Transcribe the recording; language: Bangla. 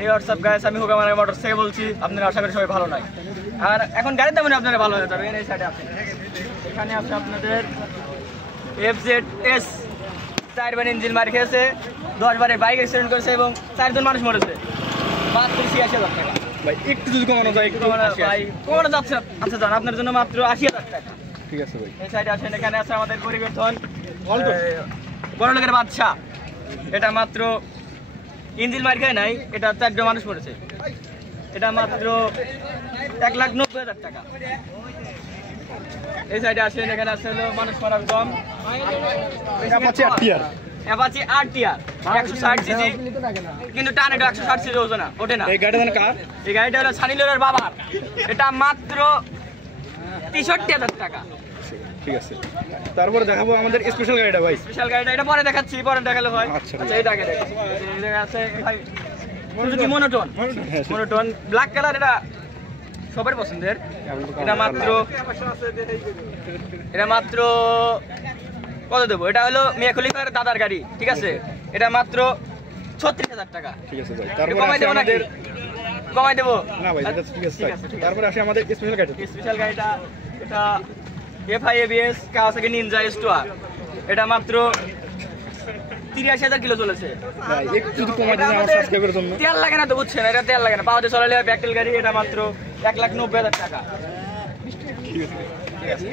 এই হোয়াটসঅ্যাপ গাইস, আমি হুকাম মোটরস থেকে বলছি। আপনারা আশা করি সবাই ভালো নাই। আর এখন গাড়ির দামে আপনারা ভালো হয়ে যাবেন। এই সাইডে আছে, এখানে আছে আপনাদের FZS 4 বার ইঞ্জিন মার খেয়েছে, 10 বারে বাইক অ্যাক্সিডেন্ট করেছে এবং 4 জন মানুষ মরেছে। মাত্র ৮৬,০০০ টাকা। ভাই একটু যদি কমানো যায়, একটু ভাই কমানো যাচ্ছে। আচ্ছা জান, আপনার জন্য মাত্র ৮০,০০০ টাকা। ঠিক আছে ভাই। এই সাইডে আছেন, এখানে আছে আমাদের পরিবর্তন বড় লোকের বাদশা। এটা মাত্র ইঞ্জিন মার খেয়ে নাই, এটা 4 জন মানুষ মরেছে। এটা মাত্র ১,৯০,০০০ টাকা। এই সাইডে আসেন, এখানে আছে হলো মানুষ মারা কম অ্যাপাচি RTR 160 সিসি, কিন্তু টান এটা 160 সিসি ওজন না, ওঠে না। এই গাড়িটা মানে কার? এই গাড়িটা হলো সানি লিওনের বাবার। এটা মাত্র ৬৩,০০০ টাকা। ঠিক আছে, তারপরে দেখাবো আমাদের স্পেশাল গাড়িটা ভাই। স্পেশাল গাড়িটা এটা পরে দেখাচ্ছি, পরে দেখালে হয়। আচ্ছা, এটা আগে দেখো। এই আছে ভাই Suzuki monotone, monotone black colour, এটা সবার পছন্দের। এটা মাত্র কত দেবো? এটা হলো মিয়া খলিফার দাদার গাড়ি, ঠিক আছে। এটা মাত্র ৩৬,০০০ টাকা। ঠিক আছে ভাই। তারপরে কমাই দেবো নাকি? কমাই দেবো না ভাই, এটা ঠিক আছে। তারপরে আসে আমাদের স্পেশাল গাড়িটা। স্পেশাল গাড়িটা এটা FI ABS কাওয়াসাকি নিনজা স্টোয়ার। এটা মাত্র ৮৩,০০০ কিলো চলেছে। ভাই একটু যদি কমাই দেন আমার সাবস্ক্রাইবারের জন্য। তেল লাগে না তো, বুঝছেন? এটা তেল লাগে না, পাওয়াতে চলালে ব্যাকটেল গাড়ি। এটা মাত্র ১,৯০,০০০ টাকা। ঠিক আছে।